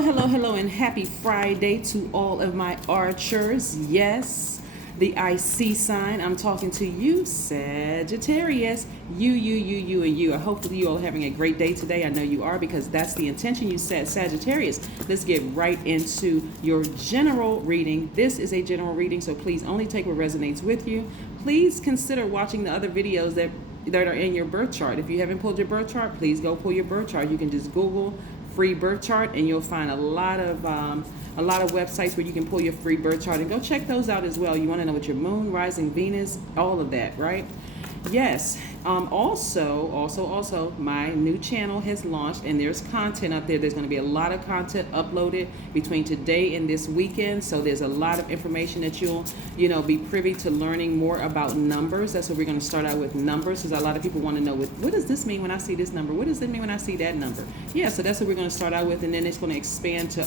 Hello, hello, hello, and happy Friday to all of my archers. Yes, the IC sign. I'm talking to you, Sagittarius. You, and you. Hopefully you all are having a great day today. I know you are because that's the intention you set, Sagittarius. Let's get right into your general reading. This is a general reading, so please only take what resonates with you. Please consider watching the other videos that are in your birth chart. If you haven't pulled your birth chart, please go pull your birth chart. You can just Google free birth chart and you'll find a lot of websites where you can pull your free birth chart, and go check those out as well. You want to know what your moon, rising, Venus, all of that, right? Yes. Also, my new channel has launched, and there's content up there. There's going to be a lot of content uploaded between today and this weekend. So there's a lot of information that you'll, be privy to learning more about numbers. That's what we're going to start out with, numbers, because a lot of people want to know what does this mean when I see this number? What does it mean when I see that number? Yeah, so that's what we're going to start out with, and then it's going to expand to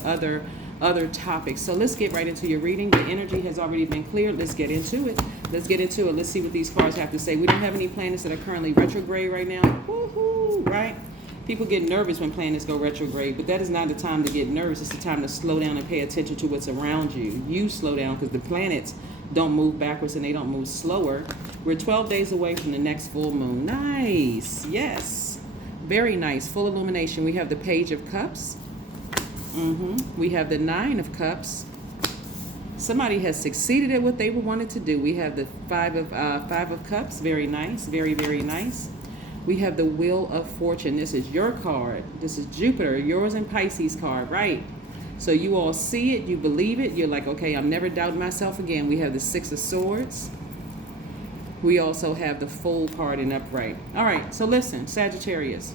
other topics. So let's get right into your reading. The energy has already been cleared. Let's get into it. Let's see what these cards have to say. We don't have any planets that are currently retrograde right now. Woohoo, right? People get nervous when planets go retrograde, but that is not the time to get nervous. It's the time to slow down and pay attention to what's around you. You slow down, because the planets don't move backwards and they don't move slower. We're 12 days away from the next full moon. Nice. Yes. Very nice. Full illumination. We have the Page of Cups. We have the Nine of Cups. Somebody has succeeded at what they wanted to do. We have the Five of Cups. Very nice. Very, very nice. We have the Wheel of Fortune. This is your card. This is Jupiter, yours and Pisces card, right? So you all see it, you believe it. You're like, okay, I'm never doubting myself again. We have the Six of Swords. We also have the Fool card in upright. All right, so listen, Sagittarius.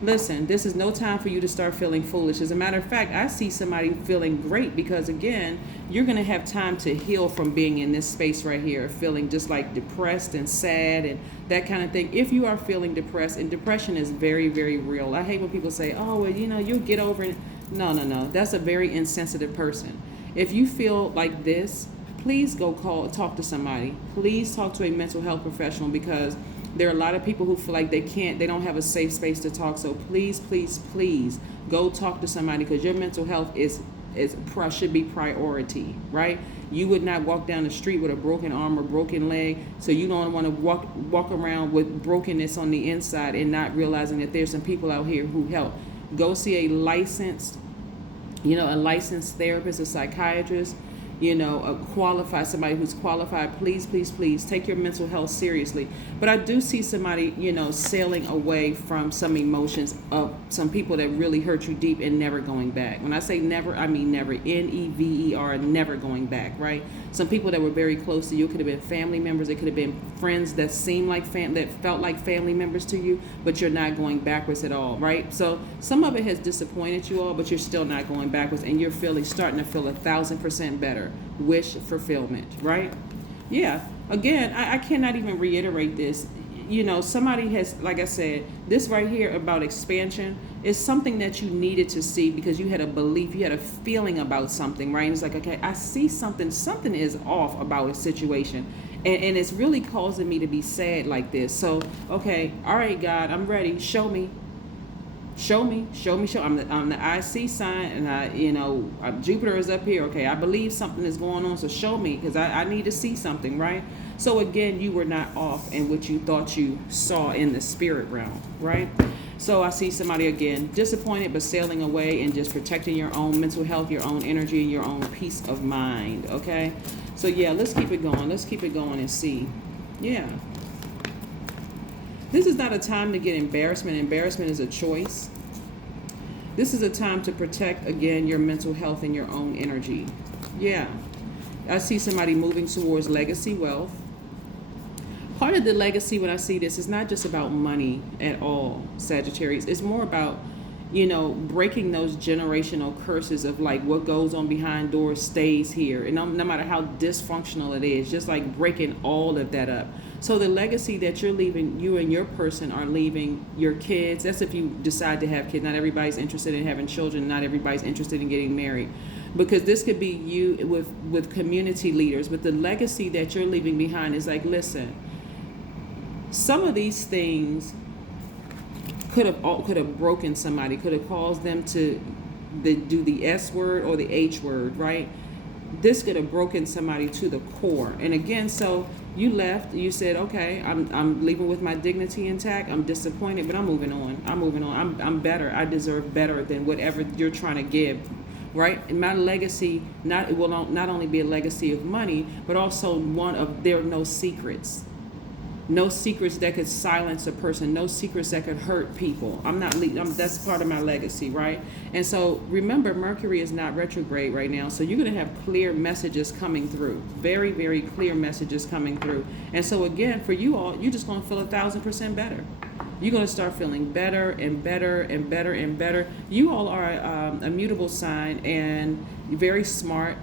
Listen, this is no time for you to start feeling foolish. As a matter of fact, I see somebody feeling great, because, again, you're going to have time to heal from being in this space right here, feeling just like depressed and sad and that kind of thing. If you are feeling depressed, and depression is very, very real. I hate when people say, oh, well, you'll get over it. No. That's a very insensitive person. If you feel like this, please go talk to somebody. Please talk to a mental health professional, because there are a lot of people who feel like they don't have a safe space to talk. So please go talk to somebody, because your mental health should be priority, right? You would not walk down the street with a broken arm or broken leg, so you don't want to walk around with brokenness on the inside and not realizing that there's some people out here who help. Go see a licensed therapist, a psychiatrist, somebody who's qualified. Please take your mental health seriously. But I do see somebody, sailing away from some emotions of some people that really hurt you deep and never going back. When I say never, I mean never. Never, never going back, right? Some people that were very close to you. It could have been family members. It could have been friends that seemed like that felt like family members to you, but you're not going backwards at all, right? So some of it has disappointed you all, but you're still not going backwards, and you're starting to feel 1,000% better. Wish fulfillment, right? Yeah. Again, I cannot even reiterate this. Somebody has, like I said, this right here about expansion is something that you needed to see, because you had a belief, you had a feeling about something, right? And it's like, okay, I see something is off about a situation, and it's really causing me to be sad like this. So, okay, all right, God, I'm ready. Show me. I'm the IC sign, and Jupiter is up here. Okay, I believe something is going on, so show me, because I need to see something, right? So again, you were not off in what you thought you saw in the spirit realm, right? So I see somebody, again, disappointed but sailing away and just protecting your own mental health, your own energy, and your own peace of mind, okay? So yeah, let's keep it going and see. Yeah. This is not a time to get embarrassment. Embarrassment is a choice. This is a time to protect, again, your mental health and your own energy. Yeah. I see somebody moving towards legacy wealth. Part of the legacy, when I see this, is not just about money at all, Sagittarius. It's more about, breaking those generational curses of like what goes on behind doors stays here. And no matter how dysfunctional it is, just like breaking all of that up. So the legacy that you're leaving, you and your person are leaving your kids. That's if you decide to have kids. Not everybody's interested in having children. Not everybody's interested in getting married. Because this could be you with community leaders. But the legacy that you're leaving behind is like, listen, some of these things could have broken somebody, could have caused them to do the S word or the H word, right? This could have broken somebody to the core. And again, so you left, you said, okay, I'm leaving with my dignity intact. I'm disappointed, but I'm moving on. I'm better. I deserve better than whatever you're trying to give, right? And my legacy it will not only be a legacy of money, but also one of there are no secrets. No secrets that could silence a person. No secrets that could hurt people. That's part of my legacy, right? And so remember, Mercury is not retrograde right now. So you're going to have clear messages coming through. Very, very clear messages coming through. And so again, for you all, you're just going to feel 1,000% better. You're going to start feeling better and better and better and better. You all are a mutable sign and very smart.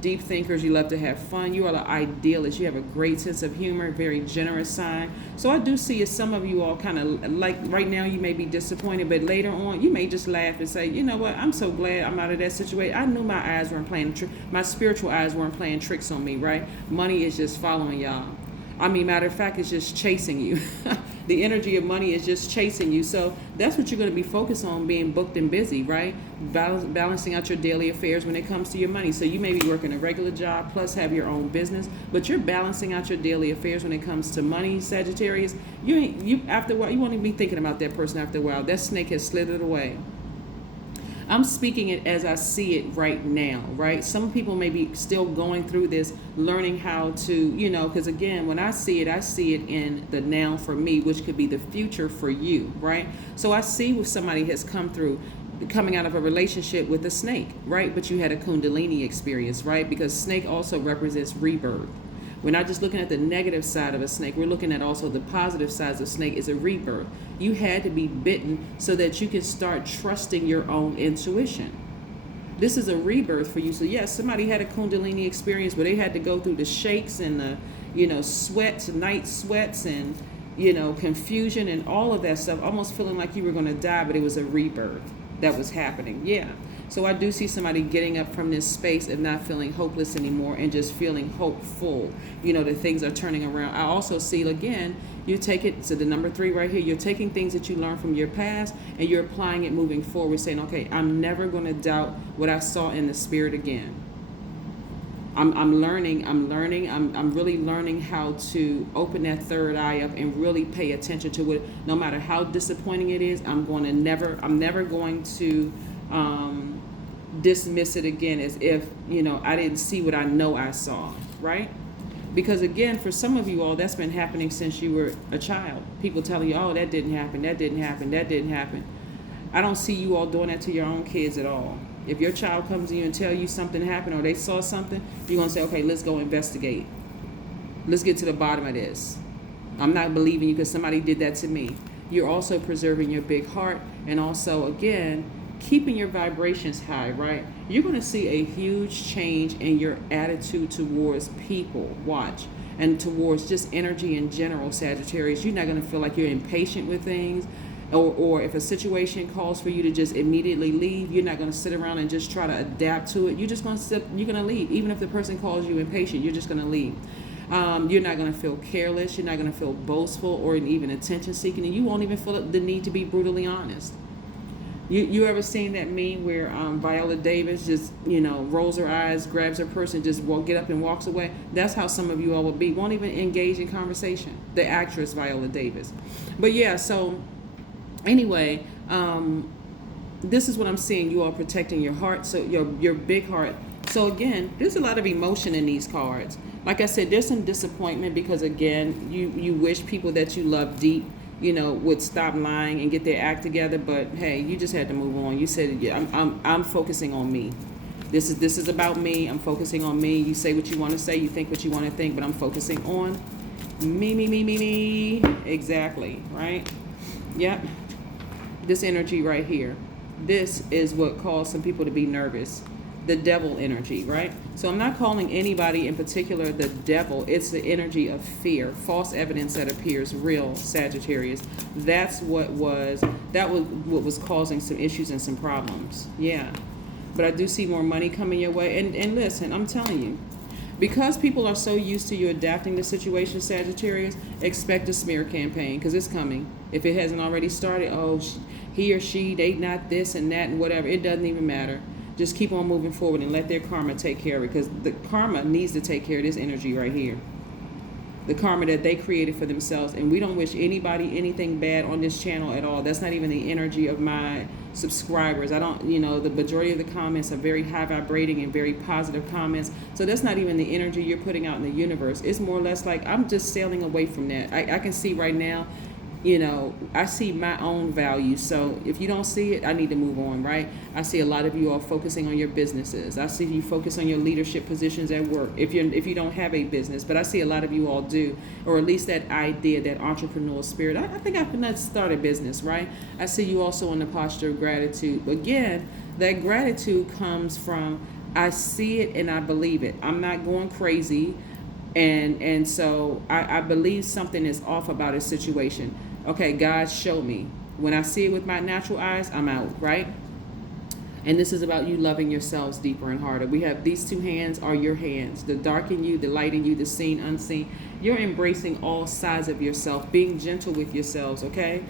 Deep thinkers, you love to have fun. You are the idealist. You have a great sense of humor, very generous sign. So I do see as some of you all kind of like right now you may be disappointed, but later on you may just laugh and say, you know what, I'm so glad I'm out of that situation. I knew my eyes weren't playing, my spiritual eyes weren't playing tricks on me, right? Money is just following y'all. I mean, matter of fact, it's just chasing you. The energy of money is just chasing you. So that's what you're going to be focused on, being booked and busy, right? Balancing out your daily affairs when it comes to your money. So you may be working a regular job plus have your own business, but you're balancing out your daily affairs when it comes to money, Sagittarius. You after a while, you won't even be thinking about that person after a while. That snake has slithered away. I'm speaking it as I see it right now, right? Some people may be still going through this, learning how to, because again, when I see it in the now for me, which could be the future for you, right? So I see what somebody has coming out of a relationship with a snake, right? But you had a Kundalini experience, right? Because snake also represents rebirth. We're not just looking at the negative side of a snake. We're looking at also the positive sides of snake is a rebirth. You had to be bitten so that you can start trusting your own intuition. This is a rebirth for you. So yes, somebody had a Kundalini experience where they had to go through the shakes and the, sweats, night sweats and, confusion and all of that stuff, almost feeling like you were going to die, but it was a rebirth that was happening. Yeah. So I do see somebody getting up from this space and not feeling hopeless anymore and just feeling hopeful, that things are turning around. I also see, again, you take it to the number 3 right here. You're taking things that you learned from your past and you're applying it moving forward, saying, okay, I'm never going to doubt what I saw in the spirit again. I'm learning. I'm really learning how to open that third eye up and really pay attention to it. No matter how disappointing it is, I'm never going to dismiss it again as if, I didn't see what I know I saw, right? Because again, for some of you all, that's been happening since you were a child. People telling you, oh, that didn't happen, that didn't happen, that didn't happen. I don't see you all doing that to your own kids at all. If your child comes to you and tell you something happened or they saw something, you're going to say, okay, let's go investigate. Let's get to the bottom of this. I'm not believing you because somebody did that to me. You're also preserving your big heart and also, again, keeping your vibrations high, right? You're going to see a huge change in your attitude towards people, watch, and towards just energy in general, Sagittarius. You're not going to feel like you're impatient with things, or if a situation calls for you to just immediately leave, you're not going to sit around and just try to adapt to it. You're just going to you're going to leave. Even if the person calls you impatient, you're just going to leave. You're not going to feel careless. You're not going to feel boastful or even attention seeking, and you won't even feel the need to be brutally honest. You ever seen that meme where Viola Davis just, rolls her eyes, grabs her purse, and just get up and walks away? That's how some of you all will be. Won't even engage in conversation. The actress Viola Davis. But yeah, so anyway, this is what I'm seeing. You all protecting your heart, so your big heart. So again, there's a lot of emotion in these cards. Like I said, there's some disappointment because again, you wish people that you love deep, would stop lying and get their act together. But hey, you just had to move on. You said, yeah, I'm focusing on me. This is about me. I'm focusing on me. You say what you want to say. You think what you want to think. But I'm focusing on me. Exactly. Right. Yep. This energy right here. This is what caused some people to be nervous. The devil energy, right? So I'm not calling anybody in particular the devil. It's the energy of fear, false evidence that appears real, Sagittarius. That's what was causing some issues and some problems. Yeah. But I do see more money coming your way. And listen, I'm telling you, because people are so used to you adapting the situation, Sagittarius, expect a smear campaign because it's coming. If it hasn't already started, he or she, they not this and that and whatever. It doesn't even matter. Just keep on moving forward and let their karma take care of it, because the karma needs to take care of this energy right here. The karma that they created for themselves. And we don't wish anybody anything bad on this channel at all. That's not even the energy of my subscribers. I don't, the majority of the comments are very high vibrating and very positive comments. So that's not even the energy you're putting out in the universe. It's more or less like I'm just sailing away from that. I can see right now, I see my own value. So if you don't see it, I need to move on, right? I see a lot of you all focusing on your businesses. I see you focus on your leadership positions at work. If you don't have a business, but I see a lot of you all do, or at least that idea, that entrepreneurial spirit. I think I can start a business, right? I see you also in the posture of gratitude. Again, that gratitude comes from, I see it and I believe it. I'm not going crazy. And so I believe something is off about a situation. Okay, God, show me. When I see it with my natural eyes, I'm out, right? And this is about you loving yourselves deeper and harder. We have these two hands are your hands. The dark in you, the light in you, the seen, unseen. You're embracing all sides of yourself, being gentle with yourselves, okay?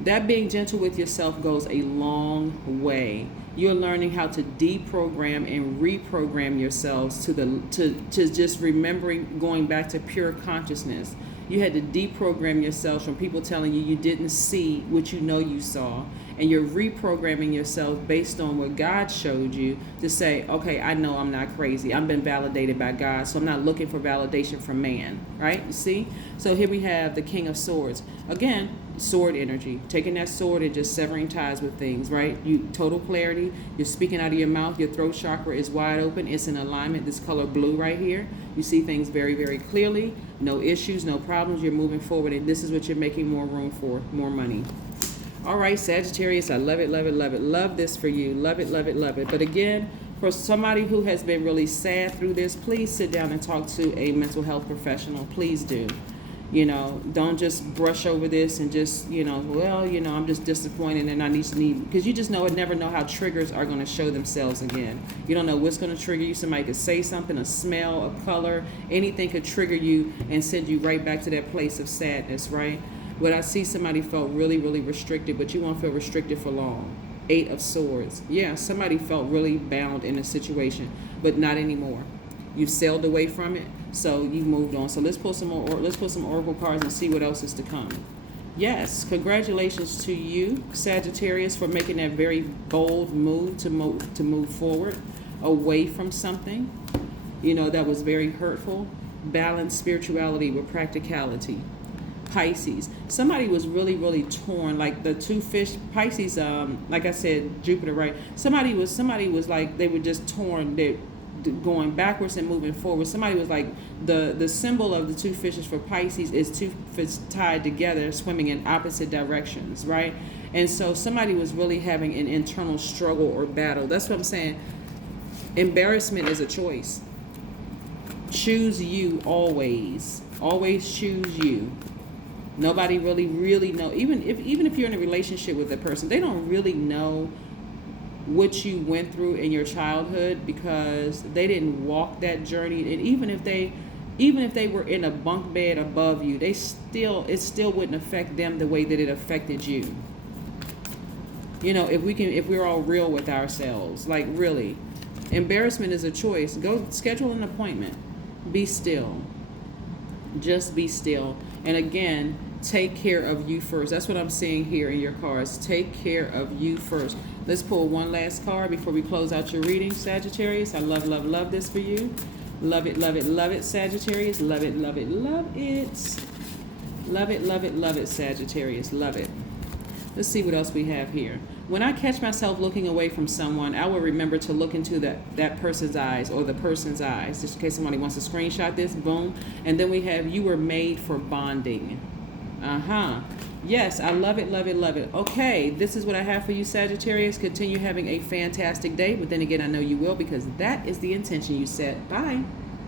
That being gentle with yourself goes a long way. You're learning how to deprogram and reprogram yourselves to just remembering, going back to pure consciousness. You had to deprogram yourselves from people telling you didn't see what you saw. And you're reprogramming yourself based on what God showed you to say, okay, I know I'm not crazy. I've been validated by God, so I'm not looking for validation from man, right? You see? So here we have the King of Swords. Again, sword energy, taking that sword and just severing ties with things, right? You total clarity. You're speaking out of your mouth. Your throat chakra is wide open. It's in alignment. This color blue right here. You see things very, very clearly. No issues, no problems. You're moving forward, and this is what you're making more room for, more money. All right, Sagittarius, I love it, love it, love it. Love this for you. Love it, love it, love it. But again, for somebody who has been really sad through this, please sit down and talk to a mental health professional. Please do. Don't just brush over this and just, I'm just disappointed and I need, because you just never know how triggers are going to show themselves again. You don't know what's going to trigger you. Somebody could say something, a smell, a color, anything could trigger you and send you right back to that place of sadness, right? But I see somebody felt really, really restricted, but you won't feel restricted for long. 8 of Swords. Yeah, somebody felt really bound in a situation, but not anymore. You've sailed away from it, so you've moved on. So let's pull some more. Let's pull some oracle cards and see what else is to come. Yes, congratulations to you, Sagittarius, for making that very bold move to move forward, away from something, that was very hurtful. Balance spirituality with practicality. Pisces. Somebody was really, really torn, like the two fish. Pisces, like I said, Jupiter, right? Somebody was like, they were just torn. They're going backwards and moving forward. Somebody was like, the symbol of the two fishes for Pisces is two fish tied together, swimming in opposite directions, right? And so somebody was really having an internal struggle or battle. That's what I'm saying. Embarrassment is a choice. Choose you always. Always choose you. Nobody really know. Even if you're in a relationship with a person, they don't really know what you went through in your childhood because they didn't walk that journey. And even if they were in a bunk bed above you, it still wouldn't affect them the way that it affected you. If we're all real with ourselves, like really, embarrassment is a choice. Go schedule an appointment. Be still. Just be still. And again, take care of you first. That's what I'm seeing here in your cards. Take care of you first. Let's pull one last card before we close out your reading, Sagittarius. I love, love, love this for you. Love it, love it, love it, Sagittarius. Love it, love it, love it. Love it, love it, love it, Sagittarius. Love it. Let's see what else we have here. When I catch myself looking away from someone, I will remember to look into that person's eyes or the person's eyes, just in case somebody wants to screenshot this. Boom. And then we have, you were made for bonding. Yes, I love it, love it, love it. Okay, this is what I have for you, Sagittarius. Continue having a fantastic day. But then again, I know you will, because that is the intention you set. Bye.